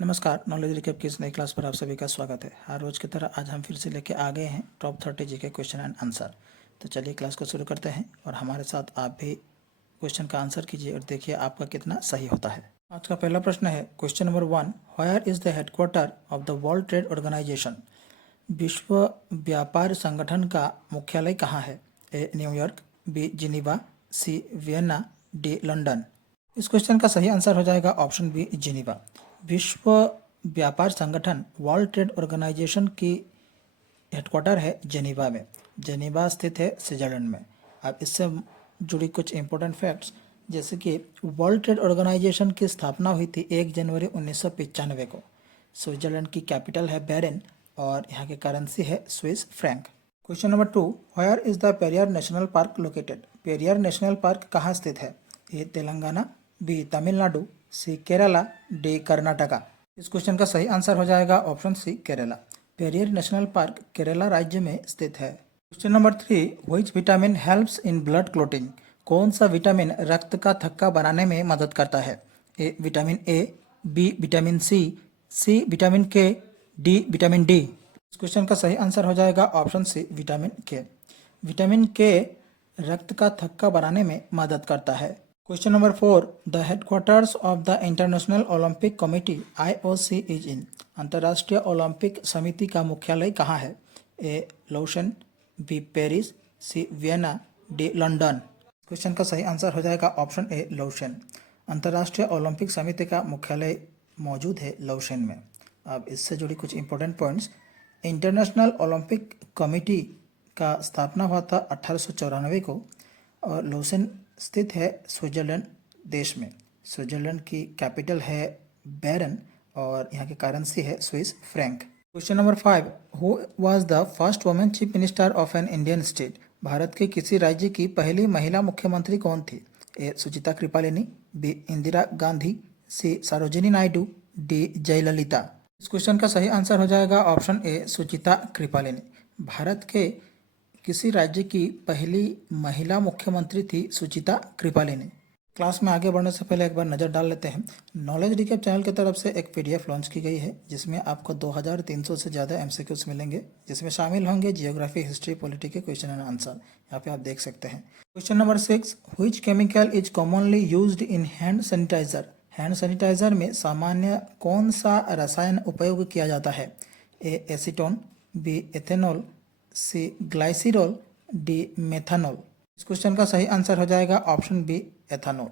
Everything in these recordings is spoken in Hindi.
नमस्कार, नॉलेज रिकैप की इस नई क्लास पर आप सभी का स्वागत है। हर रोज की तरह आज हम फिर से लेके आ गए हैं top 30 GK question and answer. तो चलिए क्लास को शुरू करते हैं और हमारे साथ आप भी क्वेश्चन का आंसर कीजिए और देखिए आपका कितना सही होता है। आज का पहला प्रश्न है question number 1, where is the headquarter of the world trade organisation? विश्व व्यापार संगठन का मुख्यालय कहाँ है? A New York, B Geneva, C Vienna, D London. इस क्वेश्चन का सही आंसर हो जाएगा ऑप्शन बी जिनीवा। विश्व व्यापार संगठन वर्ल्ड ट्रेड ऑर्गेनाइजेशन की हेडक्वार्टर है जेनीवा में। जेनीवा स्थित है स्विट्जरलैंड में। अब इससे जुड़ी कुछ इंपॉर्टेंट फैक्ट्स, जैसे कि वर्ल्ड ट्रेड ऑर्गेनाइजेशन की स्थापना हुई थी 1 जनवरी 1995 को। स्विट्जरलैंड की कैपिटल है बेरेन और यहाँ की करेंसी है Swiss franc. Question number 2, where is the Periyar national park located? Periyar national park कहाँ स्थित है? A Telangana, B Tamil Nadu, C Kerala, D Karnataka. इस क्वेश्चन का सही आंसर हो जाएगा option C Kerala. Periyar national park Kerala राज्य में स्थित है। Question number 3, which vitamin helps in blood clotting? कौन सा विटामिन रक्त का थक्का बनाने में मदद करता है? A vitamin A, B vitamin C vitamin K, D vitamin D. इस क्वेश्चन का सही आंसर हो जाएगा option C vitamin K. Vitamin K रक्त का थक्का बनाने में मदद करता है। Question number 4, the headquarters of the international Olympic committee IOC is in? अंतर्राष्ट्रीय ओलंपिक समिति का मुख्यालय कहाँ है? A Lausanne, B Paris, C Vienna, D London. Question का सही आंसर हो जाएगा ऑप्शन ए लौसेन। अंतर्राष्ट्रीय ओलंपिक समिति का मुख्यालय मौजूद है लौसेन में। अब इससे जुड़ी कुछ important points. International Olympic committee का स्थापना हुआ था 1894 को और लौसेन स्थित है स्विट्जरलैंड देश में। स्विट्जरलैंड की कैपिटल है बेरन और यहाँ की करेंसी है Swiss franc. Question number 5, who was the first women chief minister of an Indian state? Bharat के किसी राज्य की पहली महिला मुख्यमंत्री कौन थी? ए सुचिता कृपालिनी, बी इंदिरा गांधी, सी सरोजिनी नायडू, डी जयललिता। इस क्वेश्चन का सही आंसर हो जाएगा ऑप्शन ए सुचिता कृपालिनी। भारत के किसी राज्य की पहली महिला मुख्यमंत्री थी सुचिता कृपालिनी। क्लास में आगे बढ़ने से पहले एक बार नज़र डाल लेते हैं। नॉलेज रिकैप चैनल की तरफ से एक PDF लॉन्च की गई है जिसमें आपको 2300 से ज़्यादा MCQs मिलेंगे, जिसमें शामिल होंगे जियोग्राफी, हिस्ट्री, पॉलिटी के क्वेश्चन एंड आंसर। यहाँ पे आप देख सकते हैं। Question number 6, which chemical is commonly used in hand sanitiser? Hand sanitiser में सामान्य कौन सा रसायन उपयोग किया जाता है? A acetone, B ethanol, C glycerol, D methanol. इस क्वेश्चन का सही आंसर हो जाएगा option B ethanol.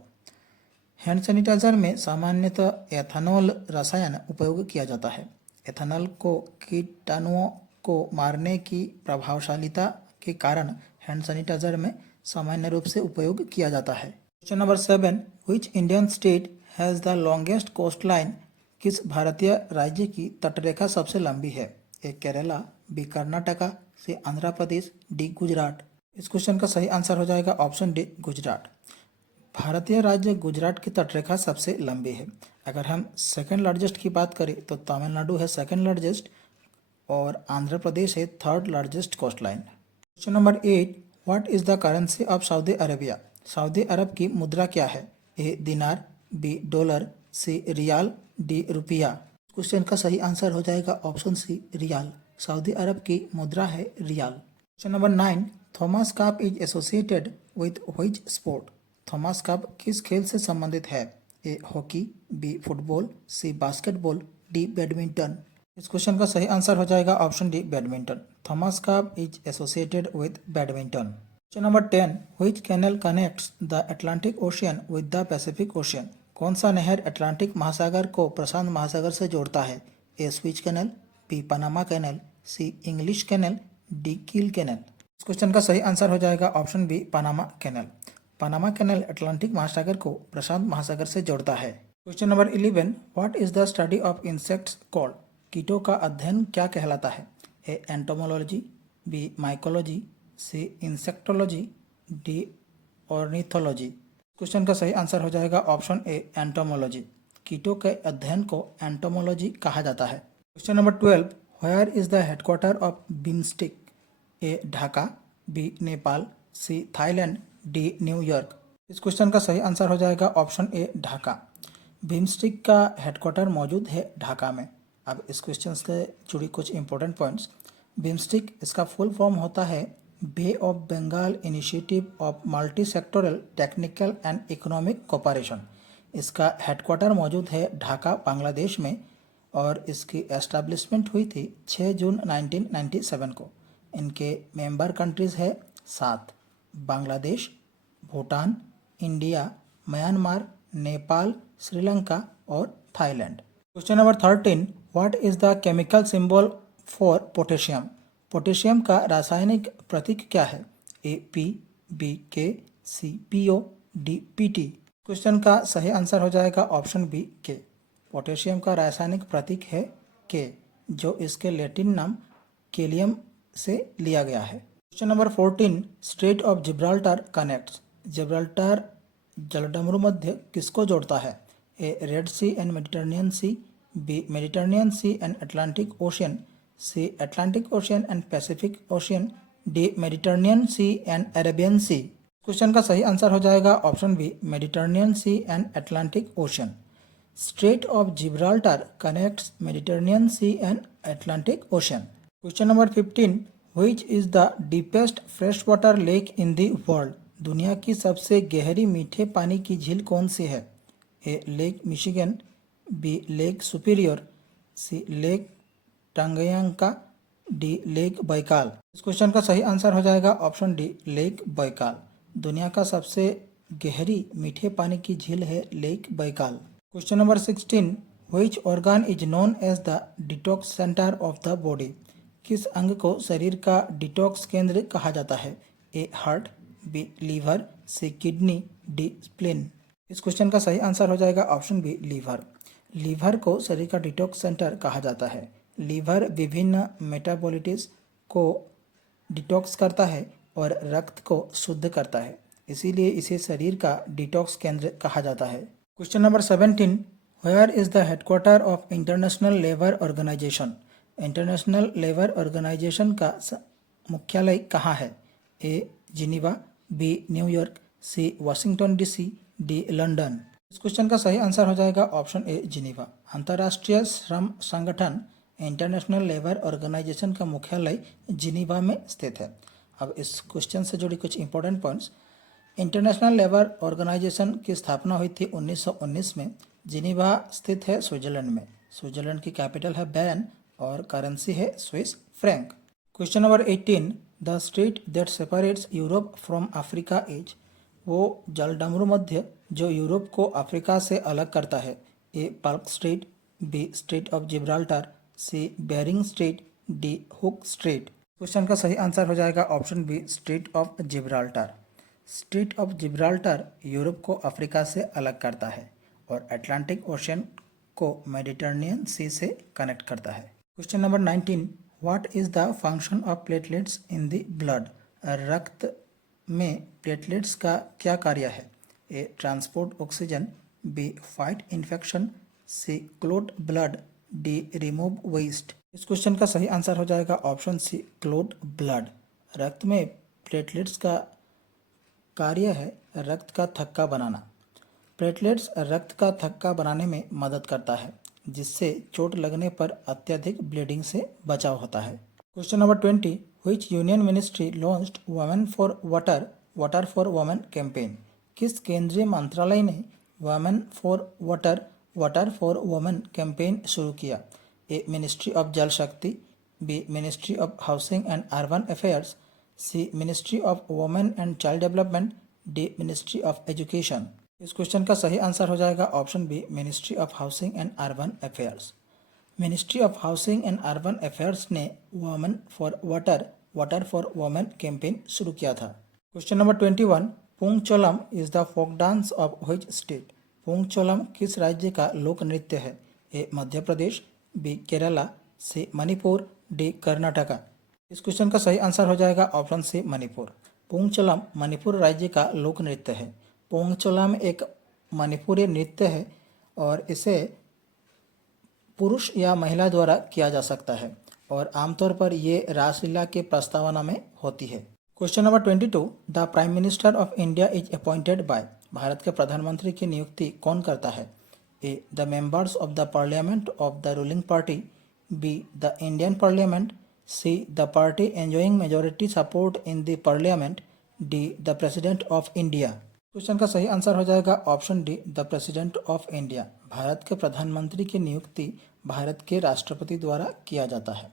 Hand sanitiser में सामान्यतः एथेनॉल रसायन उपयोग किया जाता है। एथेनॉल को कीटाणुओं को मारने की प्रभावशीलता के कारण हैंड सैनिटाइजर में सामान्य रूप से उपयोग किया जाता है। Question number 7, which Indian state has the longest coast line? किस भारतीय राज्य की तटरेखा सबसे लंबी है? A Kerala, B Karnataka, C Andhra Pradesh, D Gujarat. इस क्वेश्चन का सही आंसर हो जाएगा ऑप्शन डी गुजरात। भारतीय राज्य गुजरात की तटरेखा सबसे लंबी है। अगर हम सेकंड लार्जेस्ट की बात करें तो तमिलनाडु है सेकंड लार्जेस्ट और आंध्र प्रदेश है third largest coast line. Question number 8, what is the currency of Saudi Arabia? Saudi Arab की मुद्रा क्या है? A dinar, B dollar, C riyal, D रुपया। क्वेश्चन का सही आंसर हो जाएगा option C riyal. Saudi Arab की मुद्रा है riyal. Question number 9, Thomas cup is associated with which sport? Thomas cup किस खेल से संबंधित है? A hockey, B football, C basketball, D badminton. इस क्वेश्चन का सही आंसर हो जाएगा option D badminton. Thomas cup is associated with badminton. Question number 10, which canal connects the Atlantic ocean with the Pacific ocean? कौन सा नहर अटलांटिक महासागर को प्रशांत महासागर से जोड़ता है? A Suez canal, B Panama canal, C English canal, D Kiel canal. इस क्वेश्चन का सही आंसर हो जाएगा option B Panama canal. Panama canal Atlantic महासागर को प्रशांत महासागर से जोड़ता है। Question number 11, what is the study of insects called? कीटों का अध्ययन क्या कहलाता है? A entomology, B mycology, C insectology, D ornithology. Question का सही आंसर हो जाएगा ऑप्शन ए एंटोमोलॉजी। कीटों के अध्ययन को एंटोमोलॉजी कहा जाता है। Question number 12, where is the headquarter of BIMSTEC? A Dhaka, B Nepal, C Thailand, D New York. इस क्वेश्चन का सही आंसर हो जाएगा ऑप्शन ए ढाका। बिम्स्टेक का हेडक्वार्टर मौजूद है ढाका में। अब इस क्वेश्चन से जुड़ी कुछ इंपॉर्टेंट पॉइंट्स। बिम्स्टेक इसका फुल फॉर्म होता है bay of Bengal initiative of multi sectoral technical and economic cooperation. इसका हेडक्वार्टर मौजूद है ढाका बांग्लादेश में और इसकी एस्टैब्लिशमेंट हुई थी 6 जून 1997 को। इनके मेंबर कंट्रीज़ है 7: बांग्लादेश, भूटान, इंडिया, म्यांमार, नेपाल, श्रीलंका और Thailand. Question number 13, what is the chemical symbol for potassium? Potassium का रासायनिक प्रतीक क्या है? ए पी, बी के, सी पीओ, डी पीटी। क्वेश्चन का सही आंसर हो जाएगा ऑप्शन बी के। पोटेशियम का रासायनिक प्रतीक है के, जो इसके लैटिन नाम केलियम से लिया गया है। Question number 14, strait of Gibraltar connects. Gibraltar जलडमरू मध्य किसको जोड़ता है? A red sea and Mediterranean sea, B Mediterranean sea and Atlantic ocean, C Atlantic ocean and Pacific ocean, D Mediterranean sea and Arabian sea. Question का सही आंसर हो जाएगा option B Mediterranean sea and Atlantic ocean. Strait of Gibraltar connects Mediterranean sea and Atlantic ocean. Question number 15, which is the deepest fresh water lake in the world? दुनिया की सबसे गहरी मीठे पानी की झील कौन सी है? A lake Michigan, B lake Superior, C lake Tanganyika, D lake Baikal. इस क्वेश्चन का सही आंसर हो जाएगा ऑप्शन डी लेक बैकाल। दुनिया का सबसे गहरी मीठे पानी की झील है lake Baikal. Question number 16, which organ is known as the detox centre of the body? किस अंग को शरीर का डिटॉक्स केंद्र कहा जाता है? A heart, B liver, C kidney, D spleen. इस क्वेश्चन का सही आंसर हो जाएगा ऑप्शन बी लीवर। लीवर को शरीर का डिटॉक्स सेंटर कहा जाता है। लीवर विभिन्न मेटाबॉलिट्स को डिटॉक्स करता है और रक्त को शुद्ध करता है, इसीलिए इसे शरीर का डिटॉक्स केंद्र कहा जाता है। Question number 17, where is the headquarter of international labour organisation? International labour organisation का मुख्यालय कहाँ है? A Geneva, B New York, C Washington DC, D London. इस क्वेश्चन का सही आंसर हो जाएगा ऑप्शन ए जिनीवा। अंतर्राष्ट्रीय श्रम संगठन इंटरनेशनल लेबर ऑर्गेनाइजेशन का मुख्यालय जिनीवा में स्थित है। अब इस क्वेश्चन से जुड़ी कुछ important points. International labour organisation की स्थापना हुई थी 1919 में। जिनीवा स्थित है स्विट्जरलैंड में। स्विट्जरलैंड की कैपिटल है बैन और करेंसी है Swiss franc. Question number 18, the straight that separates Europe from Africa is? वो जलडमरू मध्य जो यूरोप को अफ्रीका से अलग करता है। A Palk strait, B strait of Gibraltar, C Bering strait, D Hook strait. Question का सही आंसर हो जाएगा option B strait of Gibraltar. Strait of Gibraltar Europe को अफ्रीका से अलग करता है और अटलांटिक ओशियन को मेडिटरेनियन सी से कनेक्ट करता है। Question number 19, what is the function of platelets in the blood? रक्त में प्लेटलेट्स का क्या कार्य है? A transport oxygen, B fight infection, C clot blood, D remove waste. इस क्वेश्चन का सही आंसर हो जाएगा ऑप्शन सी क्लोट ब्लड। रक्त में प्लेटलेट्स का कार्य है रक्त का थक्का बनाना। प्लेटलेट्स रक्त का थक्का बनाने में मदद करता है, जिससे चोट लगने पर अत्यधिक ब्लीडिंग से बचाव होता है। Question number 20, which union ministry launched women for water for women campaign? किस केंद्रीय मंत्रालय ने women for water for women campaign शुरू किया? A ministry of Jal Shakti, B ministry of housing and urban affairs, C ministry of women and child development, D ministry of education. इस क्वेश्चन का सही आंसर हो जाएगा option B ministry of housing and urban affairs. Ministry of housing and urban affairs ने women for water for women campaign शुरू किया था। Question number 21, Pung Cholom is the folk dance of which state? Pung Cholom किस राज्य का लोक नृत्य है? A Madhya Pradesh, B Kerala, C Manipur, D Karnataka. इस क्वेश्चन का सही आंसर हो जाएगा ऑप्शन सी मणिपुर। पुंगचोलम मणिपुर राज्य का लोक नृत्य है। पुंगचोलम एक मणिपुरी नृत्य है और इसे पुरुष या महिला द्वारा किया जा सकता है और आमतौर पर ये रासलीला के प्रस्तावना में होती है। Question number 22, the prime minister of India is appointed by? Bharat के प्रधानमंत्री की नियुक्ति कौन करता है? A. The members of the parliament of the ruling party. B. The Indian parliament. C. The party enjoying majority support in the parliament. D. The president of India. Question का सही आंसर हो जाएगा option D, the president of India. Bharat के प्रधानमंत्री की नियुक्ति भारत के राष्ट्रपति द्वारा किया जाता है।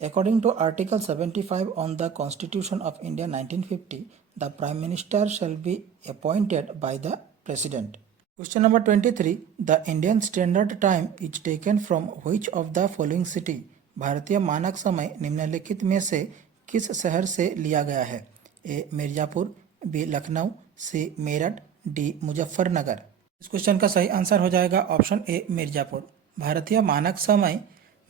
According to article 75 on the constitution of India 1950, the prime minister shall be appointed by the president. Question number 23, the Indian standard time is taken from which of the following city. भारतीय मानक समय निम्नलिखित में से किस शहर से लिया गया है। ए. मिर्जापुर, बी. लखनऊ, सी. मेरठ, डी. मुजफ्फरनगर। इस क्वेश्चन का सही आंसर हो जाएगा ऑप्शन ए, मिर्जापुर। भारतीय मानक समय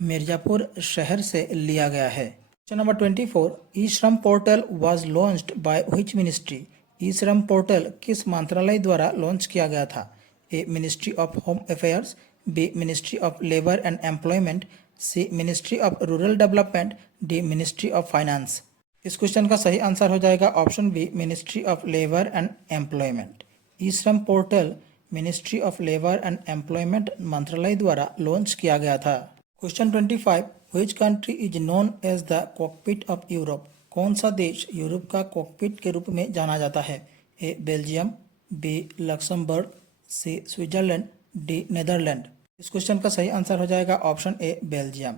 मिर्जापुर शहर से लिया गया है। Question number 24, e Shram portal was launched by which ministry. E Shram portal किस मंत्रालय द्वारा लॉन्च किया गया था। A. Ministry of home affairs, B. Ministry of labour and employment, C. Ministry of rural development, D. Ministry of finance. इस क्वेश्चन का सही आंसर हो जाएगा option B, ministry of labour and employment. E Shram portal ministry of labour and employment मंत्रालय द्वारा लॉन्च किया गया था। Question 25, which country is known as the cockpit of Europe. कौन सा देश यूरोप का कॉकपिट के रूप में जाना जाता है। A. Belgium, B. Luxembourg, C. Switzerland, D. Netherlands. इस क्वेश्चन का सही आंसर हो जाएगा ऑप्शन ए, बेल्जियम।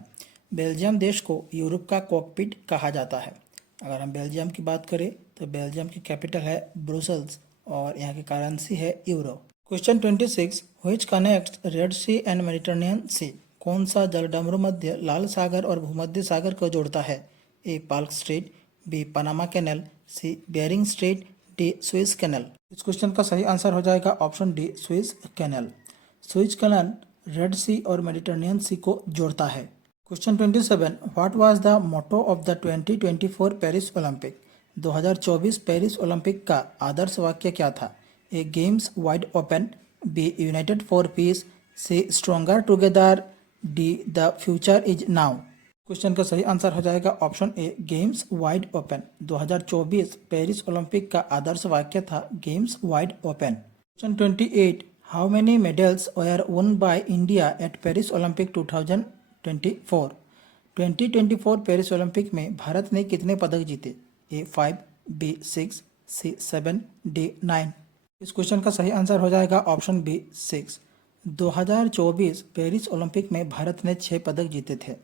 बेल्जियम देश को यूरोप का कॉकपिट कहा जाता है। अगर हम बेल्जियम की बात करें तो बेल्जियम की कैपिटल है ब्रुसेल्स और यहाँ की करेंसी है euro. Question 26, which connects red sea and Mediterranean sea. कौन सा जलडमरू मध्य लाल सागर और भूमध्य सागर को जोड़ता है। A. Palk strait, B. Panama canal, C. Bering strait, D. Suez canal. इस क्वेश्चन का सही आंसर हो जाएगा option D, Suez canal. Suez canal red sea और मेडिटरेनियन सी को जोड़ता है। Question 27, what was the motto of the 2024 Paris Olympic. 2024 Paris Olympic का आदर्श वाक्य क्या था। A. Games wide open, B. United for peace, C. Stronger together, D. The future is now. Question का सही आंसर हो जाएगा option A, games wide open. 2024 Paris Olympic का आदर्श वाक्य था games wide open. Question 28, how many medals were won by India at Paris Olympic 2024। 2024 Paris Olympic में भारत ने कितने पदक जीते। ए. 5, बी. 6, सी. 7, डी. 9। इस क्वेश्चन का सही आंसर हो जाएगा ऑप्शन बी, 6। 2024 पेरिस ओलंपिक में भारत ने 6 पदक जीते थे।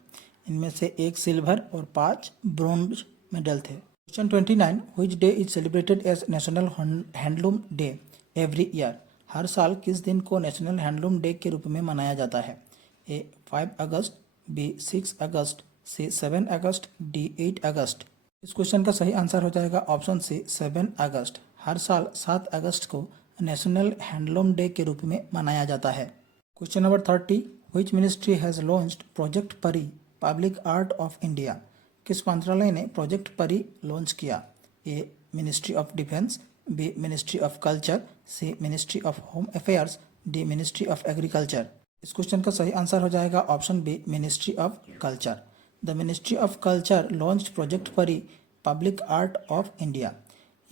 इनमें से 1 सिल्वर और 5 ब्रोंज मेडल थे। Question 29, which day is celebrated as national handloom day every year. हर साल किस दिन को नेशनल हैंडलूम डे के रूप में मनाया जाता है। ए. 5 अगस्त, बी. 6 अगस्त, सी. 7 अगस्त, डी. 8 अगस्त। इस क्वेश्चन का सही आंसर हो जाएगा ऑप्शन सी, 7 अगस्त। हर साल 7 अगस्त को नेशनल हैंडलूम डे के रूप में मनाया जाता है। Question number 30, which ministry has launched project PARI public art of India. किस मंत्रालय ने प्रोजेक्ट परी लॉन्च किया। A. Ministry of defence, B. Ministry of culture, C. Ministry of home affairs, D. Ministry of agriculture. इस क्वेश्चन का सही आंसर हो जाएगा option B, ministry of culture. The ministry of culture launch project PARI public art of India.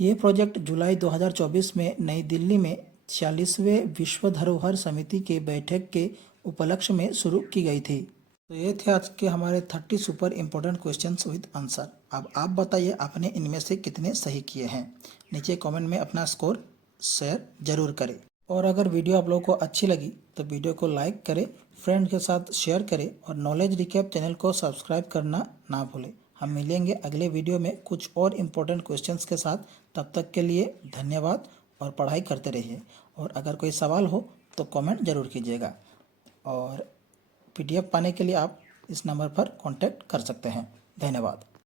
ये प्रोजेक्ट जुलाई 2024 में नई दिल्ली में 46वें विश्व धरोहर समिति के बैठक के उपलक्ष्य में शुरू की गई थी। तो ये थे आज के हमारे 30 super important questions with answer. अब आप बताइए आपने इनमें से कितने सही किए हैं। नीचे कमेंट में अपना स्कोर शेयर जरूर करें। और अगर वीडियो आप लोगों को अच्छी लगी तो वीडियो को लाइक करें, फ्रेंड के साथ शेयर करें और नॉलेज रिकैप चैनल को सब्सक्राइब करना ना भूलें। हम मिलेंगे अगले वीडियो में कुछ और इम्पोर्टेंट क्वेश्चंस के साथ। तब तक के लिए धन्यवाद और पढ़ाई करते रहिए। और अगर कोई सवाल हो तो कमेंट ज़रूर कीजिएगा। और PDF पाने के लिए आप इस नंबर पर कांटेक्ट कर सकते हैं। धन्यवाद।